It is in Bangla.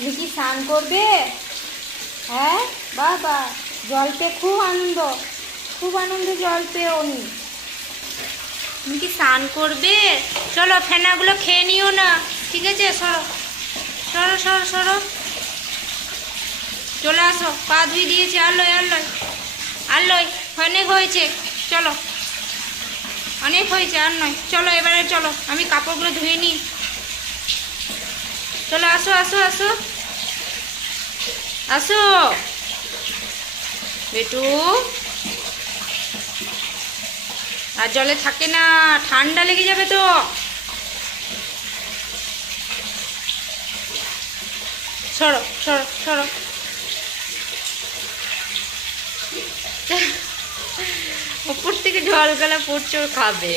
তুমি কি স্নান করবে? হ্যাঁ বাবা, জল পেয়ে খুব আনন্দ জল পেয়ে উনি। তুমি কি স্নান করবে? চলো ফেনাগুলো খেয়ে নিও না, ঠিক আছে? সরো সরো সরো সরো, চলে আসো। পা ধুয়ে দিয়েছে। আলোয় আলোয় আলোয়, অনেক হয়েছে, চলো অনেক হয়েছে, আর নয়। চলো এবারে চলো, আমি কাপড়গুলো ধুয়ে নিই। চলো আসো আসো আসো আসো বেটু। আর জলে থাকে না, ঠান্ডা লেগে যাবে তো। সরো সরো সরো, উপর থেকে জল গলা পড়ছে, খাবে।